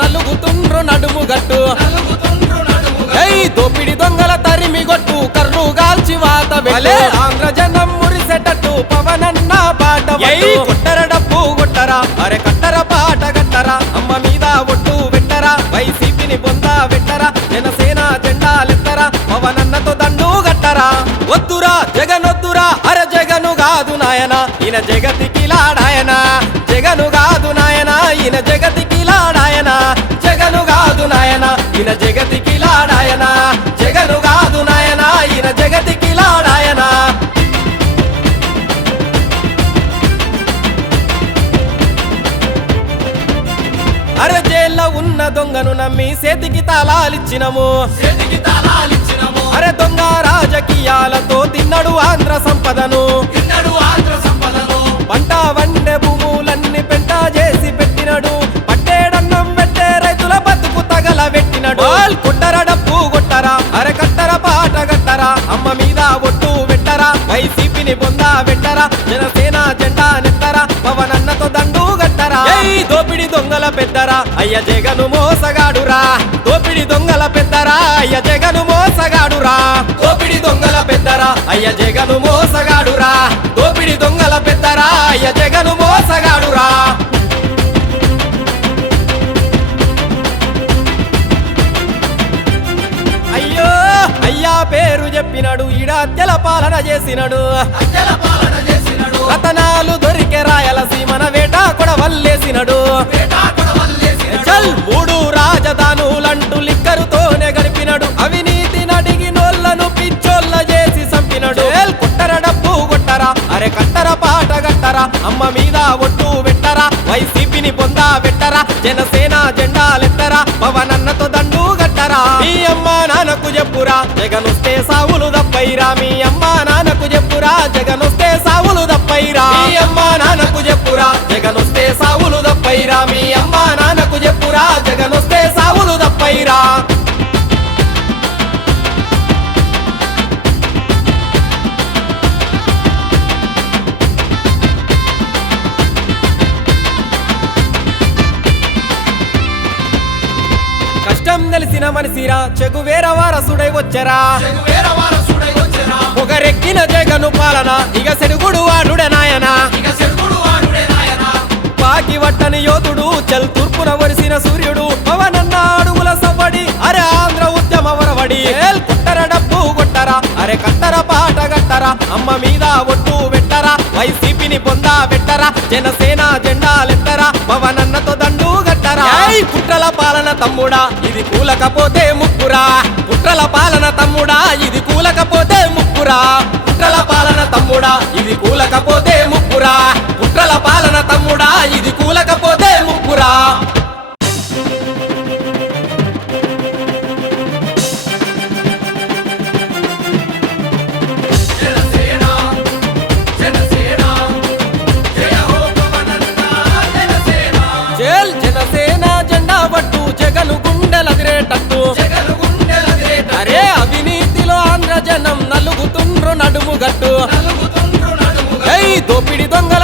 నలుగుతుండ్రు నడుము గట్టు దోపిడి దొంగల తరిమి గొట్టు కర్రు గాల్చి వాత వెలే ఆంధ్ర జనం మురిసేటట్టు పవనన్న పాట కొట్టర డబ్బు కొట్టరా అరే కట్టర పాట కట్టరా అమ్మ మీద ఒట్టు పెట్టరా వైసీపీని పొందా పెట్టరా జనసేన జెండాలెత్తరా పవనన్నతో దండు గట్టరా వద్దురా జగనొద్దురా అరే జగను కాదు నాయన ఈయన జగతికి లాడాయన జగను కాదు నాయన ఈయన జగతికి లాడాయన జగను కాదు నాయన ఈయన జగతికి లాడాయన జగను కాదు నాయన ఈయన జగతికి లాడాయన అరే జైల్లో ఉన్న దొంగను నమ్మి చేతికి తాళాలిచ్చినము అరే దొంగ రాజకీయాలతో తిన్నడు ఆంధ్ర సంపదను పంట వండే భూములన్నీ పెంట చేసి పెట్టినడు పట్టేడన్నం పెట్టే రైతుల బతుకు తగల పెట్టినడు కొట్టర డబ్బు కొట్టరా అరే కట్టర పాట కట్టరా అమ్మ మీద ఒట్టు పెట్టరా వైసీపీని పొందా పెట్టరా జనసేన జెండా నెత్తరా పవనన్నతో దండు గట్టరా దోపిడి దొంగల పెద్దరా అయ్య జగను మోసగాడురా దోపిడి దొంగల పెద్దరా అయ్య జగను మోసగాడురా దోపిడి దొంగల పెద్దరా అయ్య జగను మోసగాడురా దోపిడి దొంగల పెద్దరా అయ్య జగను మోసగాడురా అయ్యో అయ్యా పేరు చెప్పినడు ఈడాత్యల పాలన చేసినడు రతనాలు దొరికే రాయలసీమన వేట కూడా వల్లేసినడు చల్ మూడు రాజధానులంటూ లిక్కరుతోనే గడిపినడు అవినీతి నడిగినోళ్లను పిచ్చోళ్ళ చేసి చంపినడు కొట్టర డబ్బు కొట్టరా అరే కట్టర పాట కట్టరా అమ్మ మీద ఒట్టు పెట్టరా వైసీపీని పొందా పెట్టరా జనసేన జెండాలెత్తరా పవనన్నతో దండు గట్టరా మీ అమ్మ నాన్నకు చెప్పురా జగనొస్తే సావులు దప్పైరా మీ అమ్మ నాన్నకు చెప్పురా జగనొస్తే సావులు దప్పైరా మీ అమ్మ నాన్నకు చెప్పురా జగనొస్తే సావులు దప్పైరా మీ అమ్మ నాన్నకు చెప్పురా జగనొస్తే సావులు దప్పైరా కష్టం తెలిసిన మనిషిరా చెగువేర వారసుడై వచ్చరా ఒకరెక్కిన జగను పాలన ఇక సెరుగుడు వాడుడే నాయన పాకి వట్టని యోధుడు చల్ తూర్పున వరిసిన సూర్యుడు పవనన్న అడుగుల సవ్వడి అరే ఆంధ్ర ఉద్యమ వరవడి కొట్టర డబ్బు కొట్టరా అరే కట్టర పాట కట్టరా అమ్మ మీద ఒట్టు పెట్టరా వైసీపీని పొందా పెట్టరా జనసేన జెండాలెత్తరా పవనన్నతో దండు గట్టరా కుట్రల పాలన తమ్ముడా ఇది కూలకపోతే ముక్కురా కుట్రల పాలన తమ్ముడా ఇది కూలకపోతే ముక్కురా కుట్రల పాలన తమ్ముడా ఇది కూలకపోతే ముక్కురా కుట్రల పాలన తమ్ముడా ఇది కూలకపోతే ముక్కురా జనసేన జెండా పట్టు జగను గుండెలదిరేటట్టు అరే అవినీతిలో ఆంధ్ర జనం నలుగుతుండ్రు నడుము గట్టు దోపిడి దొంగ